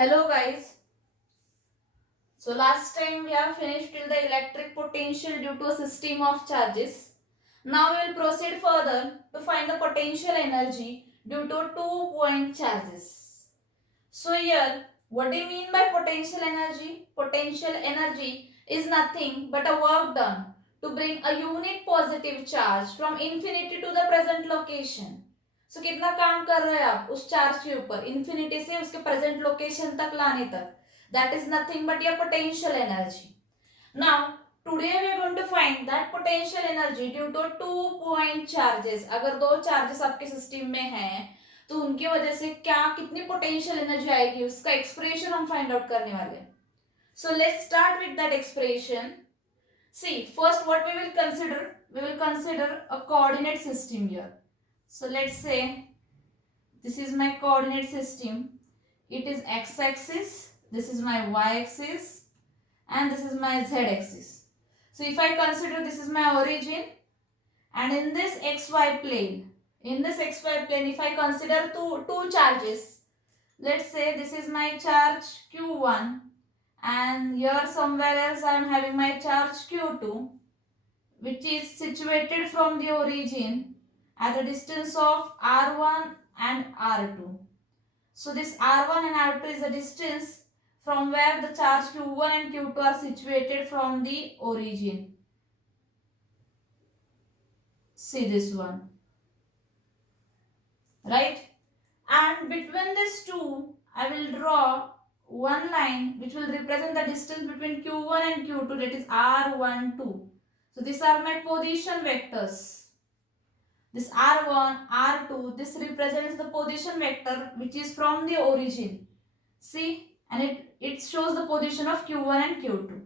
Hello guys. So last time we have finished till the electric potential due to a system of charges. Now we will proceed further to find the potential energy due to 2-point charges. So here, what do you mean by potential energy? Potential energy is nothing but a work done to bring a unit positive charge from infinity to the present location. So कितना काम कर रहे हैं आप उस charge के ऊपर infinity से उसके प्रेजेंट लोकेशन तक लाने तक. That is nothing but your potential energy. Now today we are going to find that potential energy due to 2-point charges. अगर दो चार्जेस आपके सिस्टम में हैं तो उनकी वजह से क्या कितनी पोटेंशियल एनर्जी आएगी उसका एक्सप्रेशन हम फाइंड आउट करने वाले हैं. So let's start with that expression. See first what we will consider a coordinate system here. So let's say this is my coordinate system. It is x axis, this is my y axis, and this is my z axis. So if I consider this is my origin, and in this xy plane, if I consider two charges, let's say this is my charge q1 and here somewhere else I am having my charge q2, which is situated from the origin at a distance of r1 and r2. So this r1 and r2 is the distance from where the charge q1 and q2 are situated from the origin. See this one, right? And between these two I will draw one line which will represent the distance between q1 and q2, that is r12. So these are my position vectors. This r1, r2, this represents the position vector which is from the origin. See, and it shows the position of q1 and q2.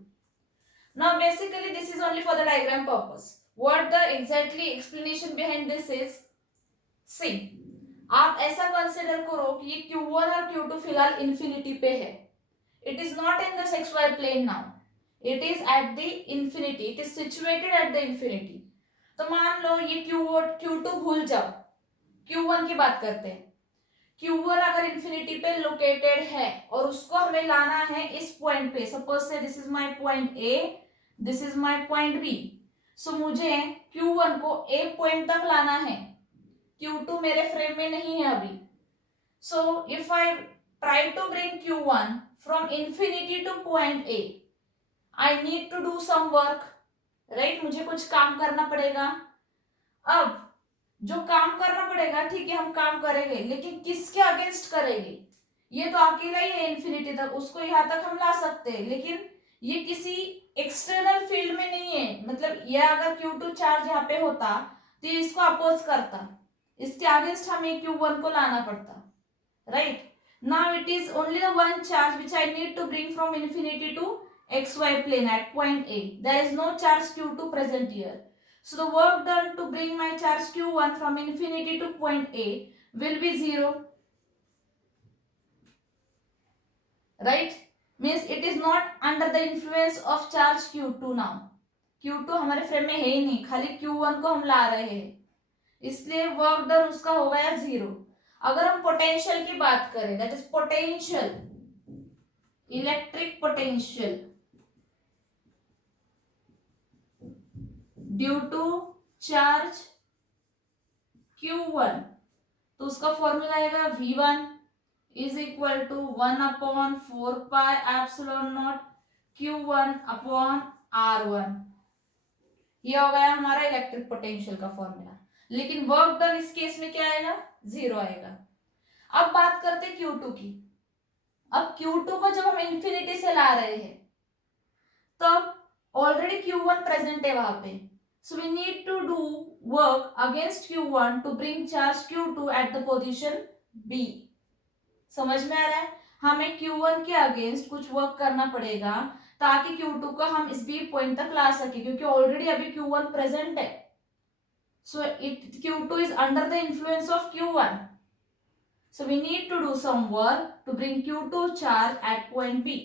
Now basically this is only for the diagram purpose. What the exactly explanation behind this is, see, आप ऐसा consider करो कि ये q1 और q2 फिलहाल infinity पे है. It is not in the xy plane now. It is at the infinity. It is situated at the infinity. तो मान लो ये q2 भूल जाओ, q1 की बात करते हैं. q1 अगर इंफिनिटी पे लोकेटेड है और उसको हमें लाना है इस पॉइंट पे. सपोज से this is my point A, this is my point B. सो मुझे q1 को A पॉइंट तक लाना है. q2 मेरे फ्रेम में नहीं है अभी. So if I try to bring q1 from infinity to point A, I need to do some work, right? मुझे कुछ काम करना पड़ेगा. अब जो काम करना पड़ेगा, ठीक है, हम काम करेंगे, लेकिन किसके अगेंस्ट करेंगे? ये तो अकेला ही है इंफिनिटी तक, उसको यहाँ तक हम ला सकते हैं, लेकिन ये किसी एक्सटर्नल फील्ड में नहीं है. मतलब ये अगर q2 चार्ज यहाँ पे होता तो ये इसको अपोज करता, इसके अगेंस्ट हमें q1 को लाना पड़ता, right? Now it is only the one charge which I need to bring from infinity to xy plane at point A. There is no charge q2 present here. So the work done to bring my charge q1 from infinity to point A will be 0. Right? Means it is not under the influence of charge q2 now. q2 हमारे frame में है ही नहीं, खाली q1 को हम ला रहे हैं, इसलिए वर्क डन उसका हो गया 0. अगर हम पोटेंशियल की बात करें, that is potential, electric potential due to charge q1, तो उसका फॉर्मूला आएगा v1 is equal to 1/4 pi epsilon naught q1 upon r1. ये हो गया हमारा इलेक्ट्रिक पोटेंशियल का फॉर्मूला. लेकिन वर्क डन इस केस में क्या आएगा? 0 आएगा. अब बात करते हैं q2 की. अब q2 को जब हम इंफिनिटी से ला रहे हैं तब ऑलरेडी q1 प्रेजेंट है वहां पे. So we need to do work against q1 to bring charge q2 at the position B. समझ में आ रहा है? हमें q1 के अगेंस्ट कुछ वर्क करना पड़ेगा ताकि q2 को हम इस B पॉइंट तक ला सके, क्योंकि ऑलरेडी अभी q1 प्रेजेंट है. So q2 is under the influence of q1. So we need to do some work to bring q2 charge at point B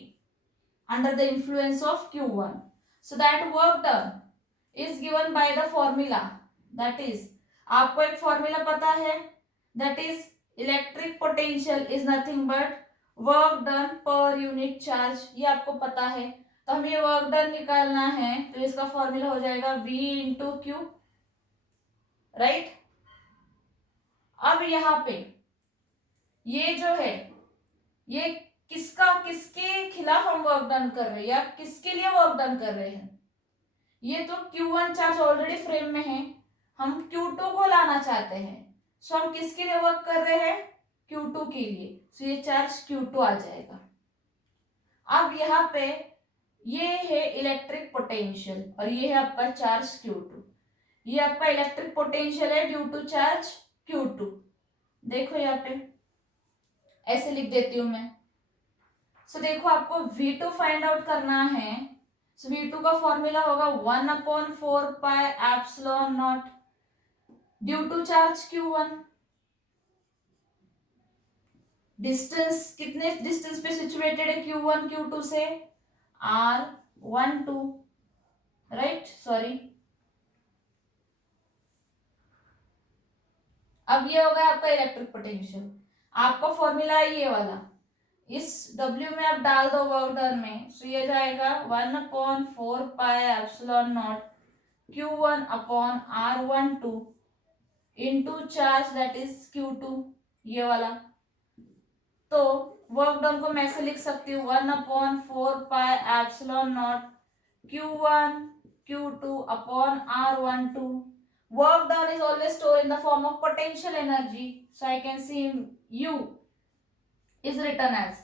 under the influence of q1. So that work done is given by the formula, that is, आपको एक formula पता है, that is electric potential is nothing but work done per unit charge, ये आपको पता है। तो हमें ये वर्क डन निकालना है, तो इसका फॉर्मूला हो जाएगा V इंटू क्यू, राइट। अब यहाँ पे ये जो है, ये किसके खिलाफ हम वर्क डन कर रहे हैं या किसके लिए वर्क डन कर रहे हैं? ये तो Q1 चार्ज ऑलरेडी फ्रेम में है, हम Q2 को लाना चाहते हैं। सो हम किसके लिए वर्क कर रहे हैं? Q2 के लिए। सो ये चार्ज Q2 आ जाएगा। अब यहाँ पे ये है इलेक्ट्रिक पोटेंशियल और ये है आपका चार्ज Q2। ये आपका इलेक्ट्रिक पोटेंशियल है ड्यू टू चार्ज Q2। देखो यहाँ पे ऐसे लिख देती हूं मैं। सो देखो आपको V2 फाइंड आउट करना है। सो V2 का फॉर्मूला होगा 1/4 pi epsilon naught due to charge Q1। Distance कितने डिस्टेंस पे सिचुएटेड है Q1 Q2 से? R12, right, sorry. अब ये हो गया आपका इलेक्ट्रिक पोटेंशियल। आपका फॉर्मूला है ये वाला, इस W में आप डाल दो वर्क डन में। सो ये जाएगा 1/4 pi epsilon naught Q1 upon R12 into charge that is Q2, ये वाला। तो वर्क डन को मैं ऐसे लिख सकती हूँ 1/4 pi epsilon naught Q1 Q2 upon R12. Work done is always stored in the form of potential energy. So I can see U is written as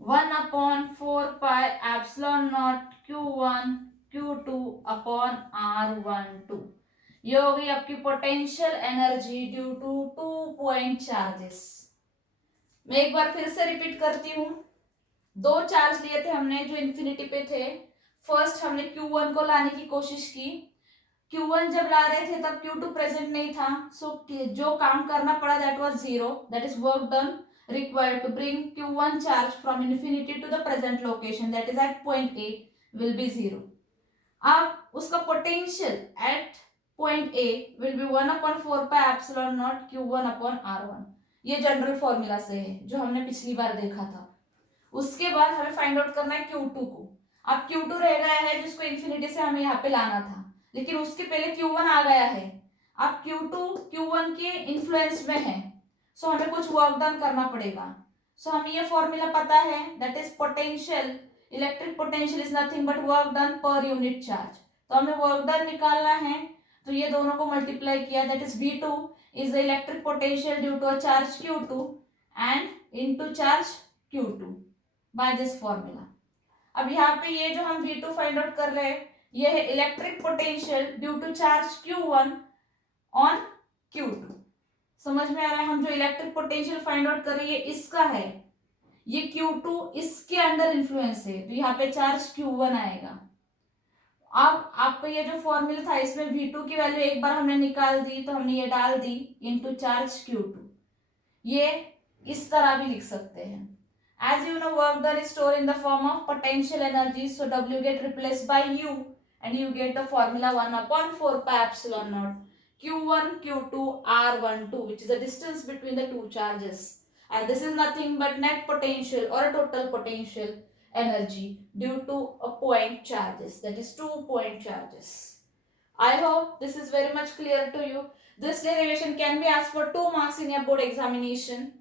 1/4 pi epsilon naught Q1 Q2 upon R12. ये हो गई आपकी potential energy due to 2 point charges. मैं एक बार फिर से repeat करती हूँ। दो चार्ज लिए थे हमने जो इन्फिनिटी पे थे। फर्स्ट हमने Q1 को लाने की कोशिश की। Q1 जब ला रहे थे तब Q2 प्रेजेंट नहीं था। सो जो काम करना पड़ा that was 0, that is work done required to bring Q1 charge from infinity to the present location that is at point A will be 0. अब उसका potential at point A will be 1/4 pi epsilon naught Q1 upon R1। ये general formula से है जो हमने पिछली बार देखा था। उसके बाद हमें फाइंड आउट करना है Q2 को। अब Q2 रह गया है जिसको इन्फिनिटी से हमें यहाँ पे लाना था, लेकिन उसके पहले Q1 आ गया है। अब Q2 Q1 के इन्फ्लुएंस में है, सो हमें कुछ वर्क डन करना पड़ेगा। सो हमें ये फॉर्मूला पता है that is potential, electric potential is nothing but work done per unit charge. तो हमें वर्क डन निकालना है, तो ये दोनों को मल्टीप्लाई किया that is V2 is the electric potential due to a charge Q2 and into charge Q2 by this formula. अब यहाँ पे ये जो हम V2 फाइंड आउट कर रहे हैं ये है electric potential due to charge Q1 on Q2। समझ में आ रहा है? हम जो इलेक्ट्रिक पोटेंशियल फाइंड आउट कर रहे हैं इसका है, ये Q2 इसके अंडर इन्फ्लुएंस है, तो यहाँ पे चार्ज Q1 आएगा। अब आपको ये जो फॉर्मूला था इसमें V2 की वैल्यू एक बार हमने निकाल दी, तो हमने ये डाल दी इनटू चार्ज Q2। ये इस तरह भी लिख सकते हैं। As you know, work done is stored in the form of potential energy, so W get replaced by U and you get the formula 1/4 pi epsilon naught Q1 Q2 R12, which is the distance between the two charges, and this is nothing but net potential or a total potential energy due to a point charges, that is 2 point charges. I hope this is very much clear to you. This derivation can be asked for 2 marks in your board examination,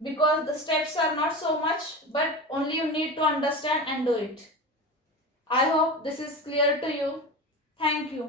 because the steps are not so much, but only you need to understand and do it. I hope this is clear to you. Thank you.